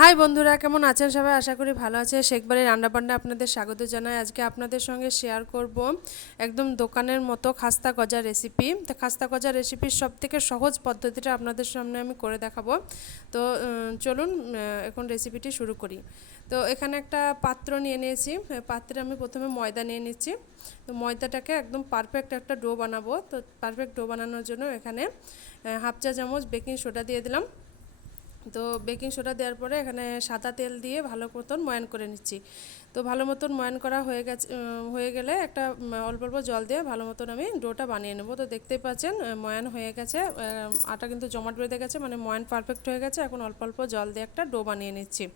High বন্ধুরা, কেমন আছেন সবাই? আশা করি ভালো আছে। শেখ বাড়ির রান্নাবান্না আপনাদের স্বাগত জানাই। আজকে আপনাদের সঙ্গে শেয়ার করব একদম দোকানের মতো খাস্তা গজা রেসিপি। তো খাস্তা গজা রেসিপির সবথেকে সহজ পদ্ধতিটা আপনাদের সামনে আমি করে দেখাবো। তো চলুন এখন রেসিপিটি শুরু করি। তো এখানে একটা পাত্র নিয়ে নিয়েছি। পাত্রে আমি প্রথমে ময়দা নিয়ে নিচ্ছি। তো ময়দাটাকে একদম পারফেক্ট একটা ডো বানাবো। তো পারফেক্ট ডো বানানোর জন্য এখানে হাফ চা চামচ বেকিং সোডা দিয়ে দিলাম। তো বেকিং সোডা দেওয়ার পরে এখানে সাদা তেল দিয়ে ভালো মতন ময়ান করে নিচ্ছি। তো ভালো মতন ময়ান করা হয়ে গেলে একটা অল্প অল্প জল দিয়ে ভালো মতন আমি ডোটা বানিয়ে নেব। তো দেখতেই পাচ্ছেন ময়ান হয়ে গেছে, আটা কিন্তু জমাট বেঁধে গেছে, মানে ময়ান পারফেক্ট হয়ে গেছে। এখন অল্প অল্প জল দিয়ে একটা ডো বানিয়ে নিচ্ছি।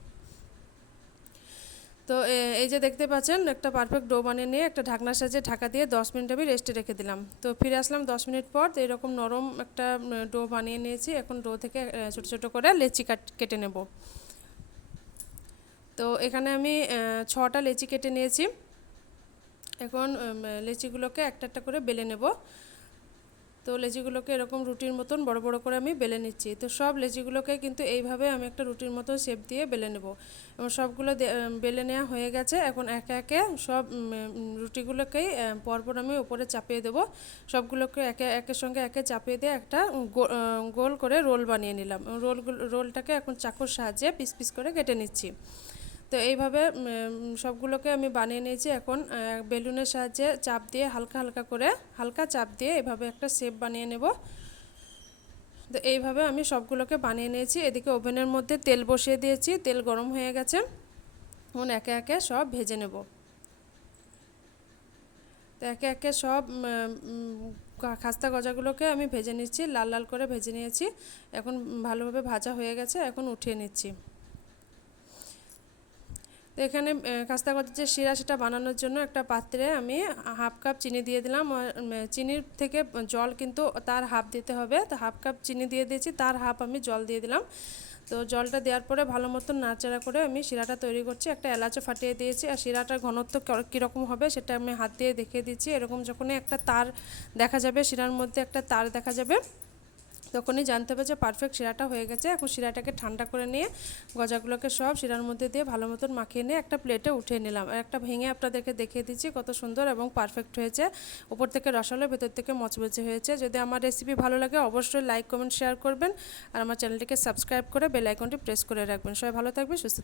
তো এই যে দেখতে পাচ্ছেন একটা পারফেক্ট ডো বানিয়ে নিয়ে একটা ঢাকনার সাহায্যে ঢাকা দিয়ে 10 মিনিট আমি রেস্টে রেখে দিলাম। তো ফিরে আসলাম 10 মিনিট পর। তো এরকম নরম একটা ডো বানিয়ে নিয়েছি। এখন ডো থেকে ছোটো ছোটো করে লেচি কেটে নেব। তো এখানে আমি 6টা লেচি কেটে নিয়েছি। এখন লেচিগুলোকে একটা একটা করে বেলে নেব। তো লেচিগুলোকে এরকম রুটির মতন বড় বড় করে আমি বেলে নিচ্ছি। তো সব লেচিগুলোকে কিন্তু এইভাবে আমি একটা রুটির মতো শেপ দিয়ে বেলে নেব। এবং সবগুলো বেলে নেওয়া হয়ে গেছে। এখন একে একে সব রুটিগুলোকেই পরপর আমি উপরে চাপিয়ে দেব। সবগুলোকে একের সঙ্গে একে চাপিয়ে দিয়ে একটা গোল করে রোল বানিয়ে নিলাম। রোলটাকে এখন চাকুর সাহায্যে পিস পিস করে কেটে নিচ্ছি। তো এইভাবে সবগুলোকে আমি বানিয়ে নিয়েছি। এখন বেলুনের সাহায্যে চাপ দিয়ে হালকা চাপ দিয়ে এভাবে একটা শেপ বানিয়ে নেব। তো এইভাবে আমি সবগুলোকে বানিয়ে নিয়েছি। এদিকে ওভেনের মধ্যে তেল বসিয়ে দিয়েছি, তেল গরম হয়ে গেছে। এখন একে একে সব ভেজে নেব। তো একে একে সব খাস্তা গজাগুলোকে আমি ভেজে নিচ্ছি, লাল লাল করে ভেজে নিয়েছি। এখন ভালোভাবে ভাজা হয়ে গেছে, এখন উঠিয়ে নিচ্ছি। তো এখানে খাস্তা গজার যে শিরা সেটা বানানোর জন্য একটা পাত্রে আমি হাফ কাপ চিনি দিয়ে দিলাম। চিনির থেকে জল কিন্তু তার হাফ দিতে হবে। তো হাফ কাপ চিনি দিয়ে দিয়েছি, তার হাফ আমি জল দিয়ে দিলাম। তো জলটা দেওয়ার পরে ভালো মতন নাড়াচাড়া করে আমি শিরাটা তৈরি করছি। একটা এলাচও ফাটিয়ে দিয়েছি। আর শিরাটার ঘনত্ব কীরকম হবে সেটা আমি হাত দিয়ে দেখিয়ে দিচ্ছি। এরকম যখনই একটা তার দেখা যাবে, শিরার মধ্যে একটা তার দেখা যাবে, তখনই জানতে হবে যে পারফেক্ট শিরাটা হয়ে গেছে। এখন শিরাটাকে ঠান্ডা করে নিয়ে গজাগুলোকে সব শিরার মধ্যে দিয়ে ভালো মতন মাখিয়ে নিয়ে একটা প্লেটে উঠিয়ে নিলাম। আর একটা ভেঙে আপনাদেরকে দেখিয়ে দিচ্ছি কত সুন্দর এবং পারফেক্ট হয়েছে। উপর থেকে রসালো, ভেতর থেকে মচমচে হয়েছে। যদি আমার রেসিপি ভালো লাগে অবশ্যই লাইক কমেন্ট শেয়ার করবেন। আর আমার চ্যানেলটিকে সাবস্ক্রাইব করে বেল আইকনটি প্রেস করে রাখবেন। সবাই ভালো থাকবেন, সুস্থ